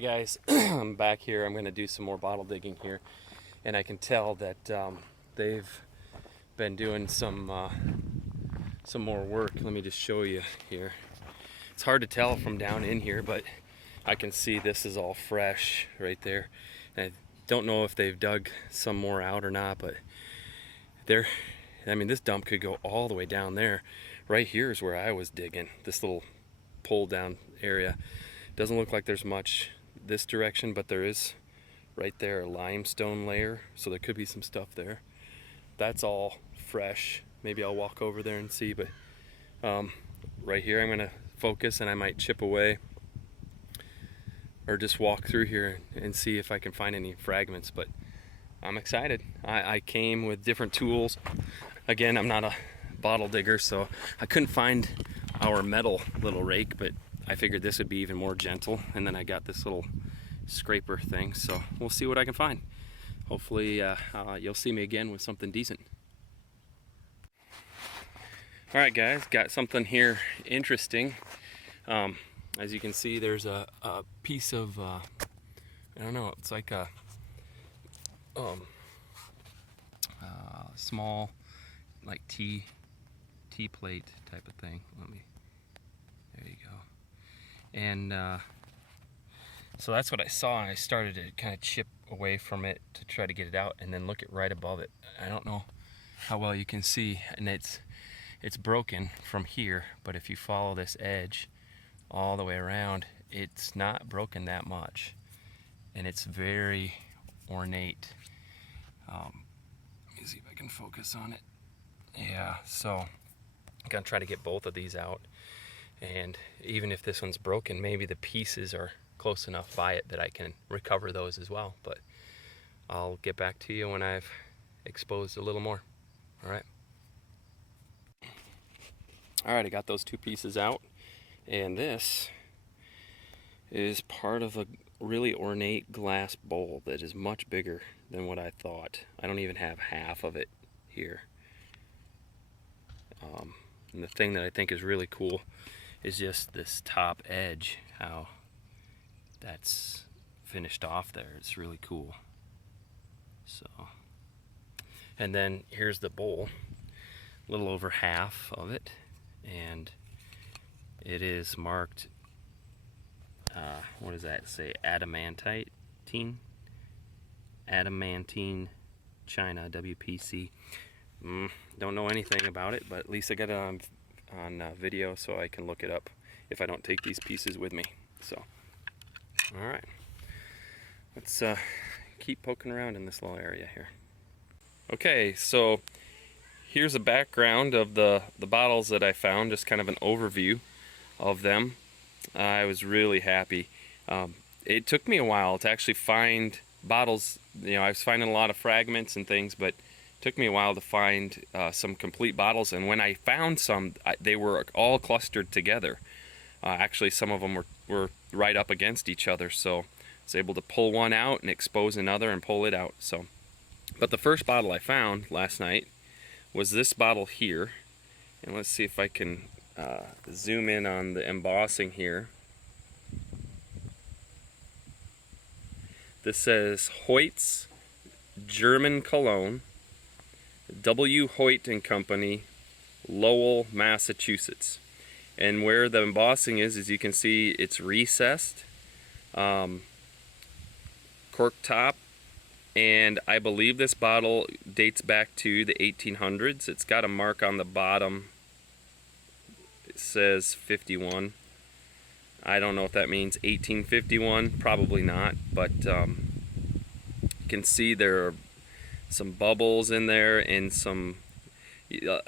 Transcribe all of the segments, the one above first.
Hey guys, I'm back here. I'm going to do some more bottle digging here, and I can tell that they've been doing some more work. Let me just show you here. It's hard to tell from down in here, but I can see this is all fresh right there. And I don't know if they've dug some more out or not, but I mean, this dump could go all the way down there. Right here is where I was digging, this little pull down area. Doesn't look like there's much this direction, but there is right there a limestone layer, so there could be some stuff there. That's all fresh. Maybe I'll walk over there and see, but right here I'm gonna focus, and I might chip away or just walk through here and see if I can find any fragments. But I'm excited. I came with different tools. Again, I'm not a bottle digger, so I couldn't find our metal little rake, but I figured this would be even more gentle, and then I got this little scraper thing, so we'll see what I can find. Hopefully you'll see me again with something decent. Alright guys, got something here interesting. As you can see, there's a piece of I don't know, it's like a small like tea plate type of thing. There you go. And so that's what I saw, and I started to kind of chip away from it to try to get it out, and then look at right above it. I don't know how well you can see, and it's broken from here, but if you follow this edge all the way around, it's not broken that much, and it's very ornate. Let me see if I can focus on it. Yeah, so I'm gonna try to get both of these out. And even if this one's broken, maybe the pieces are close enough by it that I can recover those as well. But I'll get back to you when I've exposed a little more. All right, I got those two pieces out, and this is part of a really ornate glass bowl that is much bigger than what I thought. I don't even have half of it here. And the thing that I think is really cool is just this top edge, how that's finished off there. It's really cool. So, and then here's the bowl, a little over half of it, and it is marked what does that say? Adamantine China, WPC. Don't know anything about it, but at least I got it on video, so I can look it up if I don't take these pieces with me. So, all right, let's keep poking around in this little area here. Okay, so here's a background of the bottles that I found, just kind of an overview of them. I was really happy. It took me a while to actually find bottles. You know, I was finding a lot of fragments and things, but took me a while to find some complete bottles, and when I found some, they were all clustered together. Actually, some of them were right up against each other, so I was able to pull one out and expose another and pull it out. So, but the first bottle I found last night was this bottle here, and let's see if I can zoom in on the embossing here. This says Hoyt's German Cologne, W. Hoyt and Company, Lowell, Massachusetts. And where the embossing is, as you can see, it's recessed, cork top, and I believe this bottle dates back to the 1800s. It's got a mark on the bottom. It says 51. I don't know if that means 1851, probably not, but you can see there are some bubbles in there, and some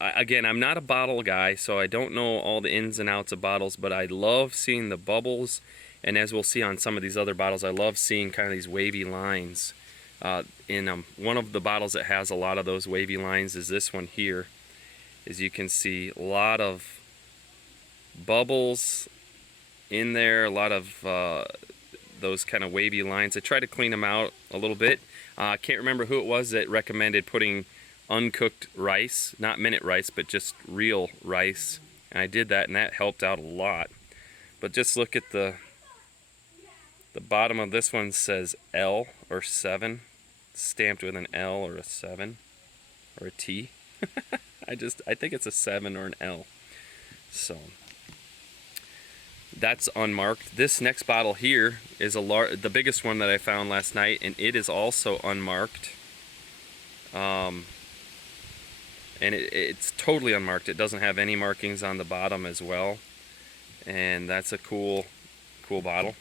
again, I'm not a bottle guy, so I don't know all the ins and outs of bottles, but I love seeing the bubbles, and as we'll see on some of these other bottles, I love seeing kind of these wavy lines in them. One of the bottles that has a lot of those wavy lines is this one here. As you can see, a lot of bubbles in there, a lot of those kind of wavy lines. I try to clean them out a little bit. I can't remember who it was that recommended putting uncooked rice, not minute rice, but just real rice. And I did that, and that helped out a lot. But just look at the The bottom of this one says L or 7, stamped with an L or a 7 or a T. I think it's a 7 or an L. So that's unmarked. This next bottle here is the biggest one that I found last night, and it is also unmarked. And it's totally unmarked. It doesn't have any markings on the bottom as well. And that's a cool bottle.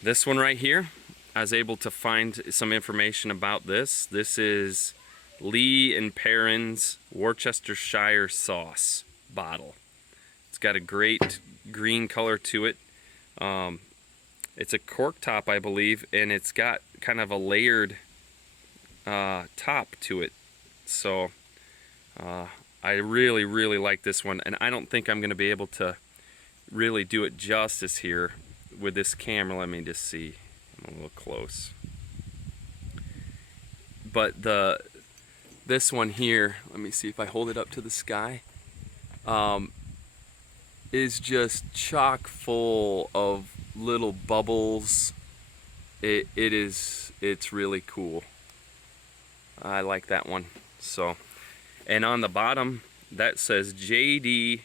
This one right here, I was able to find some information about this. This is Lee and Perrin's Worcestershire sauce bottle. It's got a great green color to it. It's a cork top, I believe, and it's got kind of a layered top to it. So I really like this one, and I don't think I'm going to be able to really do it justice here with this camera. Let me just see. I'm a little close. But this one here, let me see if I hold it up to the sky, is just chock full of little bubbles. It's really cool. I like that one. So, and on the bottom that says JD3S.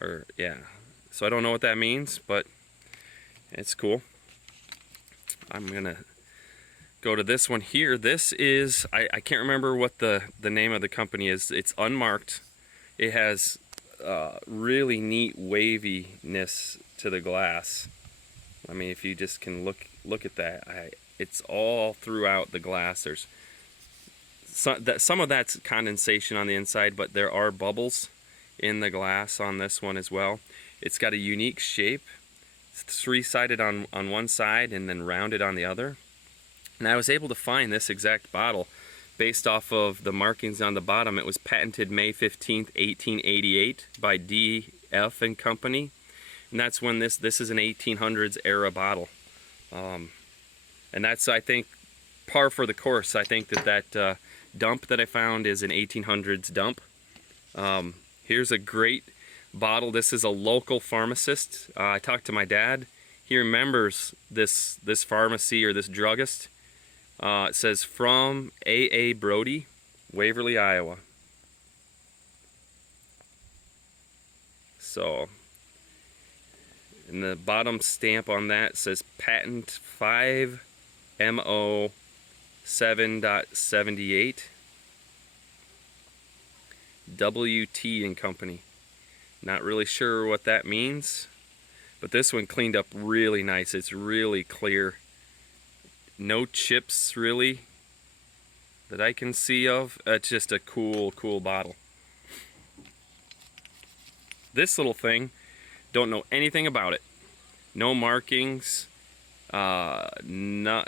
Or yeah. So I don't know what that means, but it's cool. I'm gonna go to this one here. This is, I can't remember what the name of the company is. It's unmarked. It has really neat waviness to the glass. I mean, if you just can look at that, it's all throughout the glass. There's some of that's condensation on the inside, but there are bubbles in the glass on this one as well. It's got a unique shape. It's three-sided on one side and then rounded on the other. And I was able to find this exact bottle based off of the markings on the bottom. It was patented May 15th, 1888 by D.F. and Company. And that's when this is an 1800s era bottle. And that's, I think, par for the course. I think that dump that I found is an 1800s dump. Here's a great bottle. This is a local pharmacist. I talked to my dad. He remembers this pharmacy or this druggist. It says from A.A. Brody, Waverly, Iowa. So, and the bottom stamp on that says patent 5MO 7.78 WT and Company. Not really sure what that means, but this one cleaned up really nice. It's really clear. No chips really that I can see of. It's just a cool bottle. This little thing, don't know anything about it. No markings, nothing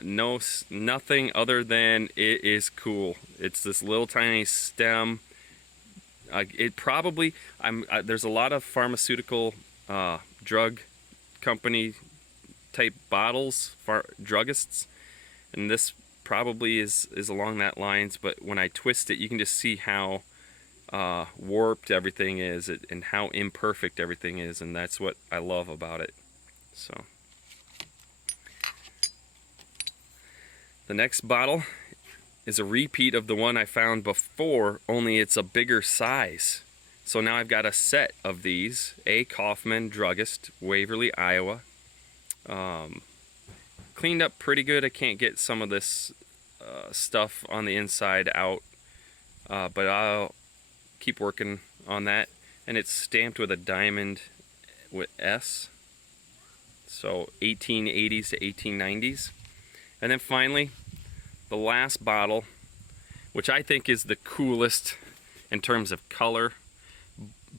other than it is cool. It's this little tiny stem. It probably, there's a lot of pharmaceutical drug company type bottles, druggists, and this probably is along that lines, but when I twist it, you can just see how warped everything is and how imperfect everything is, and that's what I love about it. So the next bottle is a repeat of the one I found before, only it's a bigger size. So now I've got a set of these. A. Kaufman Druggist, Waverly, Iowa. Cleaned up pretty good. I can't get some of this stuff on the inside out, but I'll keep working on that. And it's stamped with a diamond with S. So 1880s to 1890s. And then finally, the last bottle, which I think is the coolest in terms of color,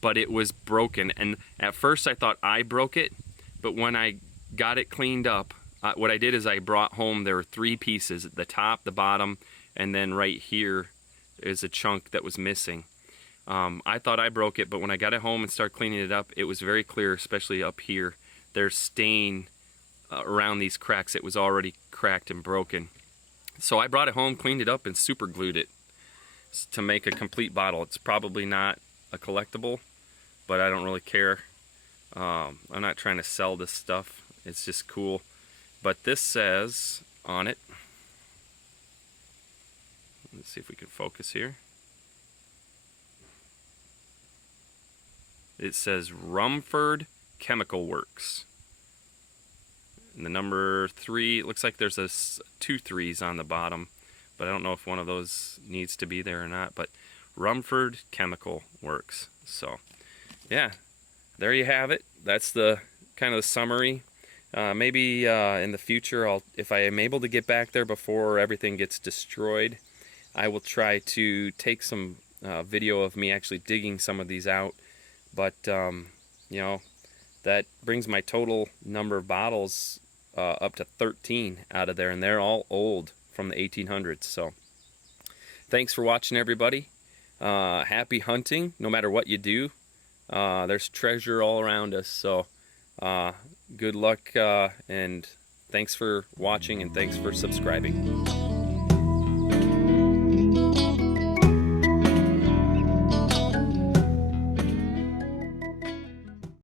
but it was broken. And at first I thought I broke it, but when I got it cleaned up, what I did is I brought home, there were 3 pieces, the top, the bottom, and then right here is a chunk that was missing. I thought I broke it, but when I got it home and started cleaning it up, it was very clear, especially up here. There's stain around these cracks. It was already cracked and broken. So I brought it home, cleaned it up, and super glued it to make a complete bottle. It's probably not a collectible, but I don't really care. I'm not trying to sell this stuff. It's just cool. But this says on it, let's see if we can focus here. It says Rumford Chemical Works. And the number 3, it looks like there's 2 3s on the bottom, but I don't know if one of those needs to be there or not. But Rumford Chemical Works. So, yeah, there you have it. That's the kind of the summary. Maybe in the future, if I am able to get back there before everything gets destroyed, I will try to take some video of me actually digging some of these out. But you know, that brings my total number of bottles up to 13 out of there, and they're all old from the 1800s. So thanks for watching, everybody. Happy hunting, no matter what you do. There's treasure all around us. So good luck, and thanks for watching, and thanks for subscribing.